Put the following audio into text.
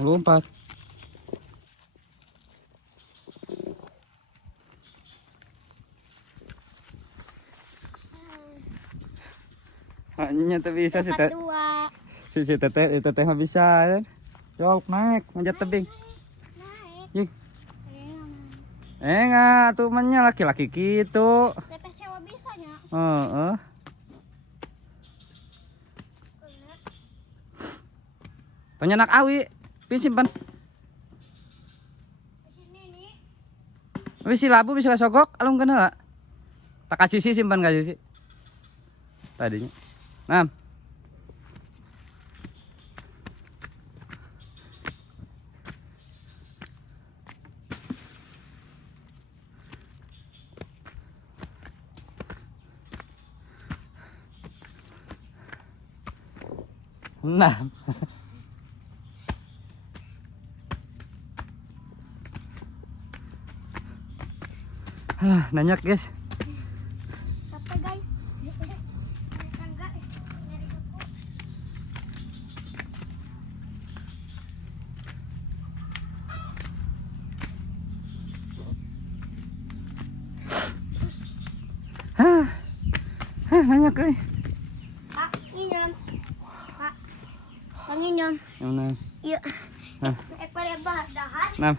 Lompat. Hanya tuh bisa sih teh. Si teteh mah bisa ya. Yuk naik manjat tebing. Naik. Yuk. Enggak tuh mennya laki-laki gitu. Teteh cewek bisanya. Heeh. Penyenak awi, simpan. Sini nih. Wis si labu bisa sogok, alung kena. Tak kasih sih simpan kasih sih. Tadinya. Nah. Nah. Nanyak guys. Capek guys. Naik tangga nyari kuku. Nanyak euy. Pak, nginyon. Pak. Pak nginyon. Yang mana? Iya. Nah. Ekor bah dahan. Nah.